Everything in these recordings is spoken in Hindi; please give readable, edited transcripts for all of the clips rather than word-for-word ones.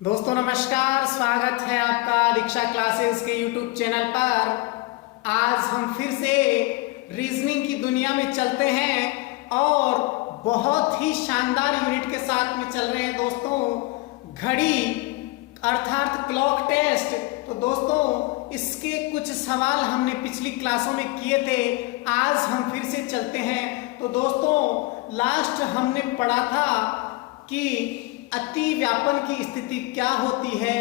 दोस्तों नमस्कार, स्वागत है आपका दीक्षा क्लासेस के यूट्यूब चैनल पर। आज हम फिर से रीजनिंग की दुनिया में चलते हैं और बहुत ही शानदार यूनिट के साथ में चल रहे हैं दोस्तों, घड़ी अर्थात क्लॉक टेस्ट। तो दोस्तों इसके कुछ सवाल हमने पिछली क्लासों में किए थे, आज हम फिर से चलते हैं। तो दोस्तों लास्ट हमने पढ़ा था कि अति व्यापन की स्थिति क्या होती है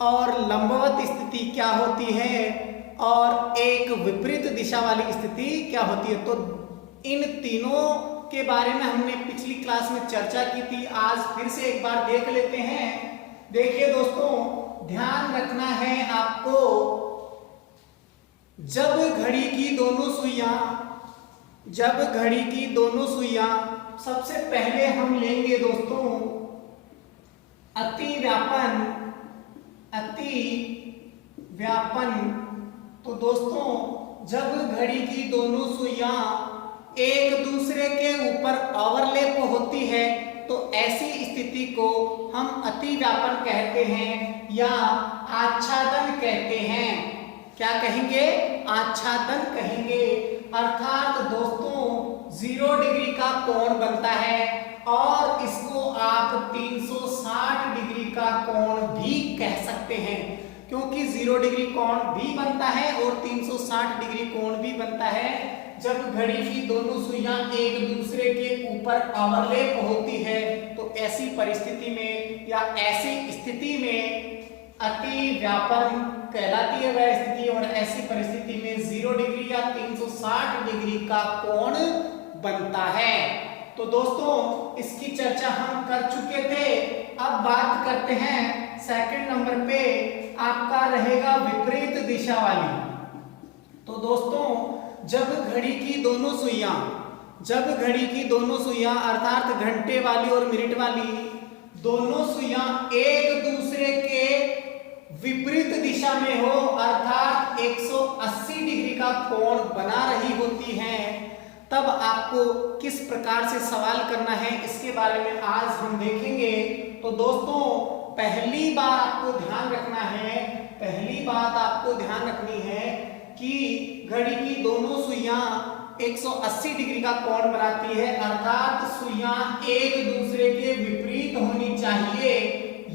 और लंबवत स्थिति क्या होती है और एक विपरीत दिशा वाली स्थिति क्या होती है। तो इन तीनों के बारे में हमने पिछली क्लास में चर्चा की थी, आज फिर से एक बार देख लेते हैं। देखिए दोस्तों, ध्यान रखना है आपको, जब घड़ी की दोनों सुइयां सबसे पहले हम लेंगे दोस्तों अति व्यापन। तो दोस्तों जब घड़ी की दोनों सुइयां एक दूसरे के ऊपर ओवरलैप होती है तो ऐसी स्थिति को हम अति व्यापन कहते हैं या आच्छादन कहते हैं। क्या कहेंगे? आच्छादन कहेंगे। अर्थात दोस्तों 0 डिग्री का कोण बनता है और इसको आप 360 डिग्री का कोण भी कह सकते हैं, क्योंकि 0 डिग्री कोण भी बनता है और 360 डिग्री कोण भी बनता है जब घड़ी की दोनों सुइयां एक दूसरे के ऊपर ओवरलैप होती है। तो ऐसी परिस्थिति में या ऐसी स्थिति में अति व्यापन कहलाती है वह स्थिति, और ऐसी परिस्थिति में 0 डिग्री या 360 डिग्री का कोण बनता है। तो दोस्तों इसकी चर्चा हम कर चुके थे। अब बात करते हैं सेकंड नंबर पे, आपका रहेगा विपरीत दिशा वाली। तो दोस्तों जब घड़ी की दोनों सुइयां अर्थात घंटे वाली और मिनट वाली दोनों सुइयां एक दूसरे के विपरीत दिशा में हो अर्थात 180 डिग्री का कोण बना रही होती हैं, तब आपको किस प्रकार से सवाल करना है इसके बारे में आज हम देखेंगे। तो दोस्तों पहली बात आपको ध्यान रखनी है कि घड़ी की दोनों सुइयां 180 डिग्री का कोण बनाती है अर्थात सुइयां एक दूसरे के विपरीत होनी चाहिए।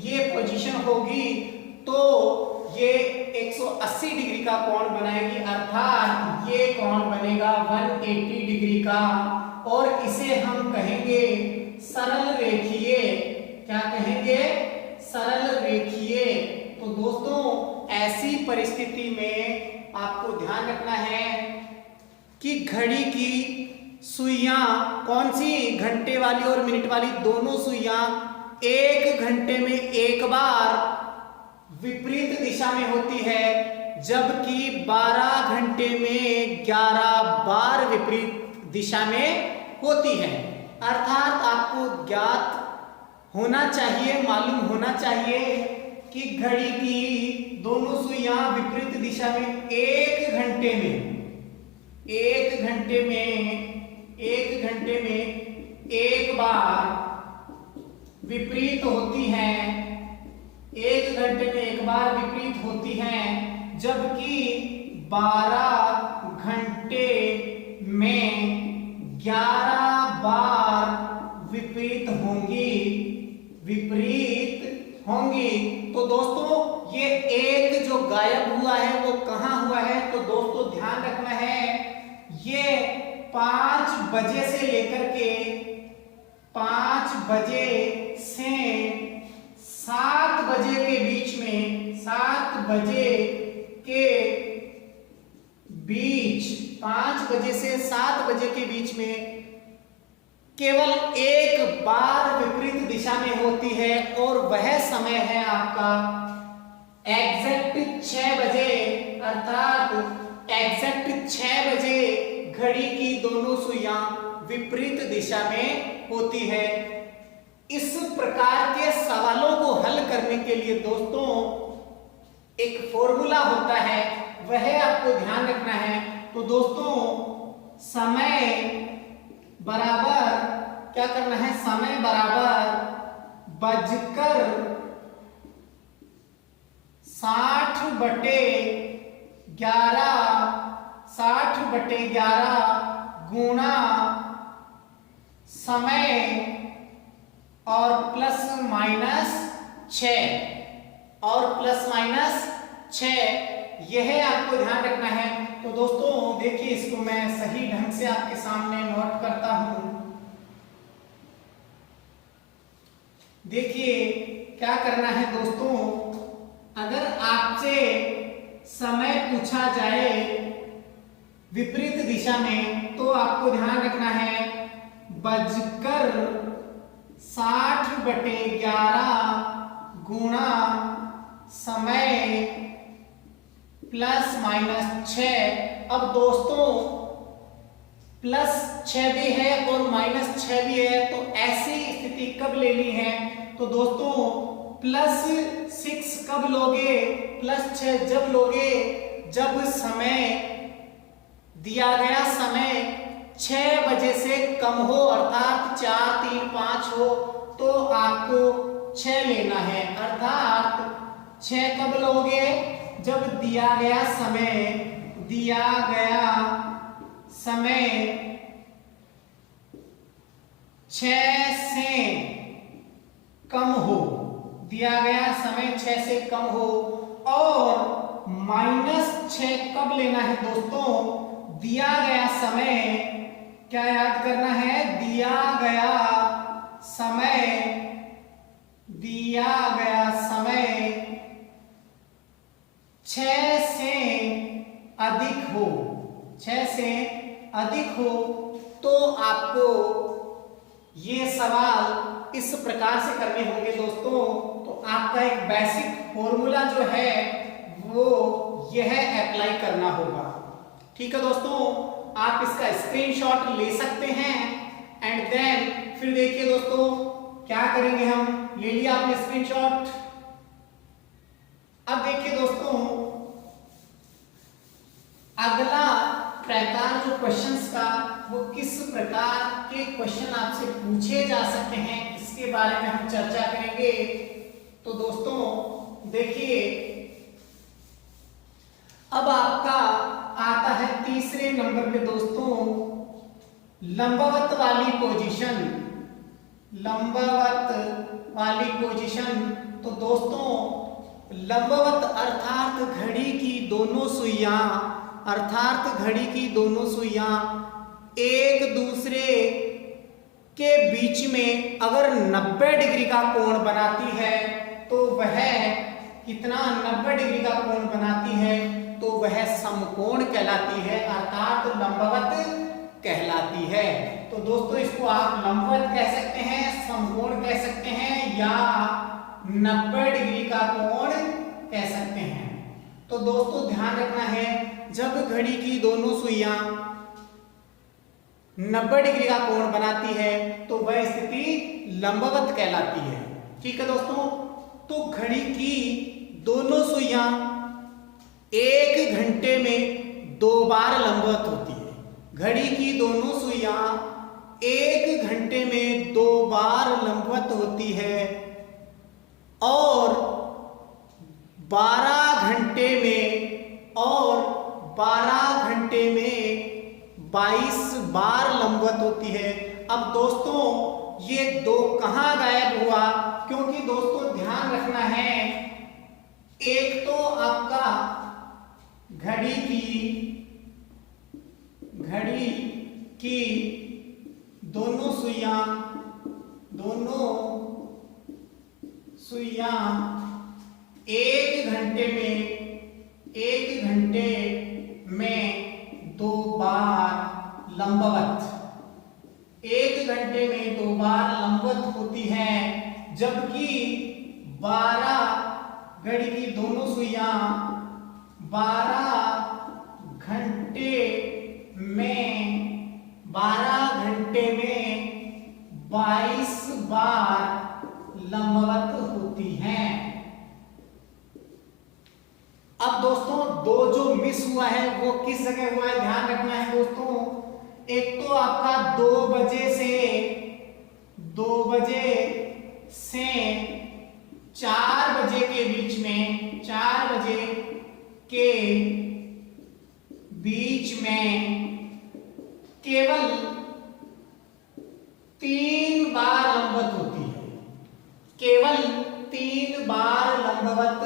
ये पोजीशन होगी तो ये 180 डिग्री का कोण बनाएगी अर्थात ये कोण बनेगा 180 डिग्री का, और इसे हम कहेंगे सरल रेखीय। क्या कहेंगे? सरल रेखीय। तो दोस्तों ऐसी परिस्थिति में आपको ध्यान रखना है कि घड़ी की सुइयां कौन सी, घंटे वाली और मिनट वाली दोनों सुइयां एक घंटे में एक बार विपरीत दिशा में होती है, जबकि 12 घंटे में 11 बार विपरीत दिशा में होती है। अर्थात आपको ज्ञात होना चाहिए, मालूम होना चाहिए कि घड़ी की दोनों सुइयां विपरीत दिशा में एक घंटे में एक बार विपरीत होती हैं, एक घंटे में एक बार विपरीत होती हैं, जबकि 12 घंटे में 11 बार विपरीत होंगी। तो दोस्तों ये एक जो गायब हुआ है वो कहां हुआ है? तो दोस्तों ध्यान रखना है, ये 5 बजे से लेकर के 5 बजे से 7 बजे के बीच में 5 बजे से 7 बजे के बीच में केवल एक बार विपरीत दिशा में होती है, और वह समय है आपका एग्जैक्ट 6 बजे। अर्थात एग्जैक्ट 6 बजे घड़ी की दोनों सुइयां विपरीत दिशा में होती है। इस प्रकार के सवालों को हल करने के लिए दोस्तों एक फॉर्मूला होता है, वह आपको ध्यान रखना है। तो दोस्तों समय बराबर क्या करना है? समय बराबर बजकर 60/11 गुणा समय और प्लस माइनस 6 यह आपको ध्यान रखना है। तो दोस्तों देखिए, इसको मैं सही ढंग से आपके सामने नोट करता हूं। देखिए क्या करना है दोस्तों, अगर आपसे समय पूछा जाए विपरीत दिशा में तो आपको ध्यान रखना है 60/11 गुणा समय प्लस माइनस 6। अब दोस्तों प्लस 6 भी है और माइनस 6 भी है, तो ऐसी स्थिति कब लेनी है? तो दोस्तों +6 कब लोगे, +6 जब लोगे जब समय दिया गया समय 6 बजे से कम हो, अर्थात 4, 3, 5 हो, तो आपको 6 लेना है। अर्थात 6 कब लोगे? जब दिया गया समय 6 से कम हो, और -6 कब लेना है दोस्तों? दिया गया समय, क्या याद करना है? दिया गया समय 6 से अधिक हो, तो आपको ये सवाल इस प्रकार से करने होंगे दोस्तों। तो आपका एक बेसिक फॉर्मूला जो है वो यह अप्लाई करना होगा। ठीक है दोस्तों, आप इसका स्क्रीनशॉट ले सकते हैं एंड देन फिर देखिए दोस्तों क्या करेंगे हम। ले लिया आपने स्क्रीनशॉट। अब देखिए दोस्तों, अगला प्रकार जो क्वेश्चंस का, वो किस प्रकार के क्वेश्चन आपसे पूछे जा सकते हैं, इसके बारे में हम चर्चा करेंगे। तो दोस्तों देखिए, अब आपका आता है तीसरे नंबर पे दोस्तों लंबवत वाली पोजीशन। तो दोस्तों लंबवत अर्थात घड़ी की दोनों सुइयां एक दूसरे के बीच में अगर 90 डिग्री का कोण बनाती है तो वह कितना 90 डिग्री का कोण बनाती है तो वह समकोण कहलाती है, अर्थात लंबवत कहलाती है। तो दोस्तों इसको आप लंबवत कह सकते हैं, समकोण कह सकते हैं या 90 डिग्री का कोण कह सकते हैं। तो दोस्तों ध्यान रखना है, जब घड़ी की दोनों सुइयां 90 डिग्री का कोण बनाती है तो वह स्थिति लंबवत कहलाती है। ठीक है दोस्तों, तो घड़ी की दोनों सुइयां 1 घंटे में 2 बार लंबवत होती है। घड़ी की दोनों सुइयां 1 घंटे में 2 बार लंबवत होती है और 12 घंटे में 22 बार लंबवत होती है। अब दोस्तों ये 2 कहां गायब हुआ? क्योंकि दोस्तों ध्यान रखना है, एक तो आपका घड़ी की दोनों सुइयां 1 घंटे में 2 बार लंबवत 1 घंटे में 2 बार लंबवत होती है, जबकि 12 घड़ी की दोनों सुइयां 12 घंटे में 22 बार लंबवत होती हैं। अब दोस्तों 2 जो मिस हुआ है वो किस जगह हुआ है, ध्यान रखना है दोस्तों। एक तो आपका 2 बजे से 4 बजे के बीच में 4 में केवल 3 बार लंबवत होती है, केवल 3 बार लंबवत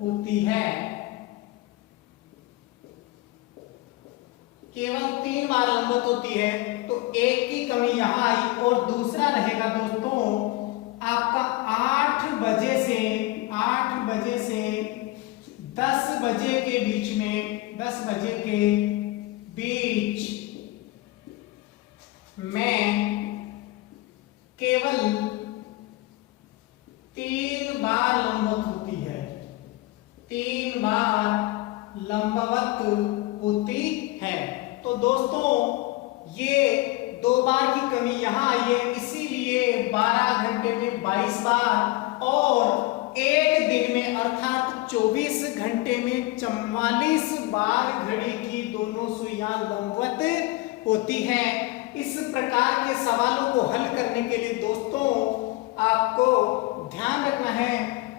होती है, केवल 3 बार लंबवत होती है। तो एक की कमी यहां आई और दूसरा रहेगा दोस्तों आपका 8 बजे से 10 बजे के बीच में, 10 बजे के बीच में केवल 3 बार लंबवत होती है, 3 बार लंबवत होती है। तो दोस्तों ये 2 बार की कमी यहां आई है, इसीलिए 12 घंटे में 22 बार और एक दिन में अर्थात 24 घंटे में 44 बार घड़ी की दोनों सुइयां लंबवत होती हैं। इस प्रकार के सवालों को हल करने के लिए दोस्तों आपको ध्यान रखना है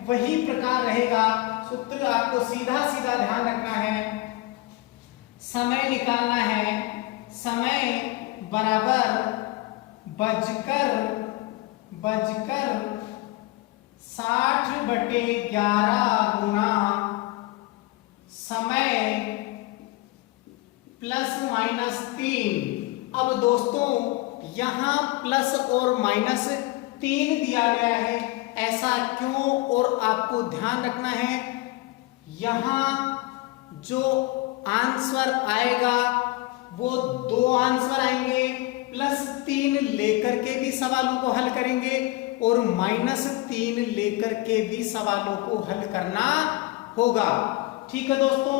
वही प्रकार रहेगा, सूत्र आपको सीधा सीधा ध्यान रखना है। समय निकालना है, समय बराबर बजकर 60/11 गुना समय +-3। अब दोस्तों यहां प्लस और -3 दिया गया है, ऐसा क्यों और आपको ध्यान रखना है। यहां जो आंसर आएगा वो 2 आंसर आएंगे, +3 लेकर के भी सवालों को हल करेंगे और -3 लेकर के भी सवालों को हल करना होगा। ठीक है दोस्तों,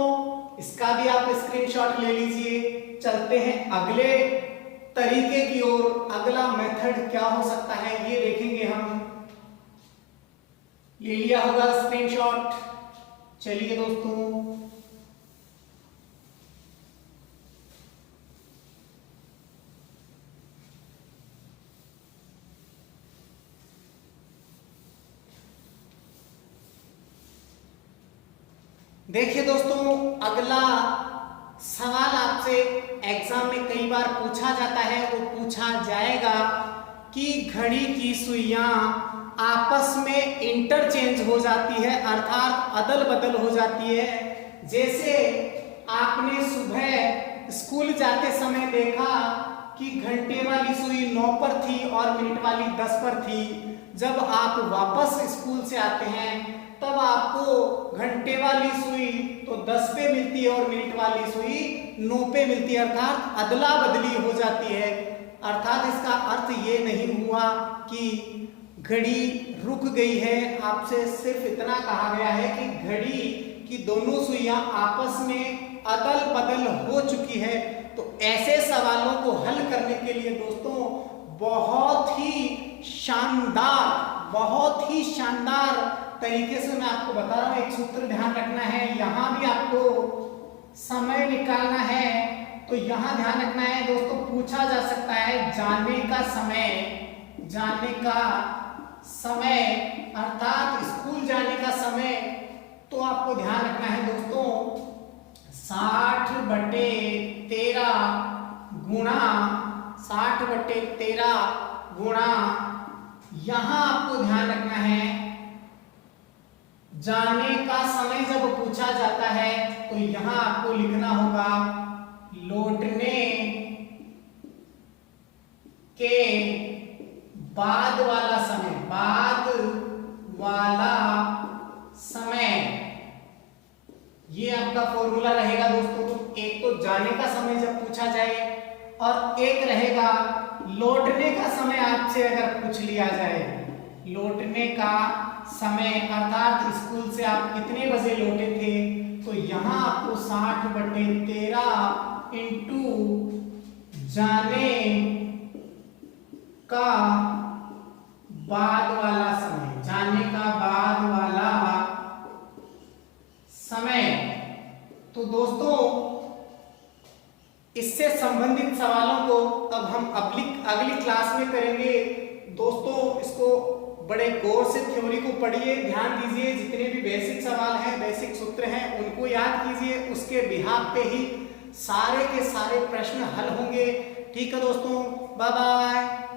इसका भी आप स्क्रीनशॉट ले लीजिए। चलते हैं अगले तरीके की ओर। अगला मेथड क्या हो सकता है ये देखेंगे हम। ले लिया होगा स्क्रीनशॉट। चलिए दोस्तों, देखिए दोस्तों, अगला सवाल आपसे एग्जाम में कई बार पूछा जाता है और पूछा जाएगा कि घड़ी की सुइयां आपस में इंटरचेंज हो जाती है, अर्थात अदल बदल हो जाती है। जैसे आपने सुबह स्कूल जाते समय देखा कि घंटे वाली सुई 9 पर थी और मिनट वाली 10 पर थी। जब आप वापस स्कूल से आते हैं तब आपको घंटे वाली सुई तो 10 पे मिलती है और मिनट वाली सुई 9 पे मिलती है, अर्थात अदला बदली हो जाती है। अर्थात इसका अर्थ ये नहीं हुआ कि घड़ी रुक गई है, आपसे सिर्फ इतना कहा गया है कि घड़ी की दोनों सुइयां आपस में अदल बदल हो चुकी है। तो ऐसे सवालों को हल करने के लिए दोस्तों बहुत ही शानदार तरीके से मैं आपको बता रहा हूं। एक सूत्र ध्यान रखना है, यहां भी आपको समय निकालना है। तो यहां ध्यान रखना है दोस्तों, पूछा जा सकता है जाने का समय अर्थात स्कूल जाने का समय। तो आपको ध्यान रखना है दोस्तों 60/13 गुणा यहां आपको ध्यान रखना है जाने का समय जब पूछा जाता है तो यहां आपको लिखना होगा लौटने के बाद वाला समय, ये आपका फॉर्मूला रहेगा दोस्तों। तो एक तो जाने का समय जब पूछा जाए और एक रहेगा लौटने का समय। आपसे अगर पूछ लिया जाए लौटने का समय अर्थात स्कूल से आप कितने बजे लौटे थे, तो यहां आपको 60/13 इंटू जाने का बाद वाला समय, तो दोस्तों इससे संबंधित सवालों को अब हम अगली क्लास में करेंगे। दोस्तों इसको बड़े गौर से थ्योरी को पढ़िए, ध्यान दीजिए, जितने भी बेसिक सवाल हैं, बेसिक सूत्र हैं, उनको याद कीजिए। उसके बिहाफ पे ही सारे के सारे प्रश्न हल होंगे। ठीक है दोस्तों, बाय बाय।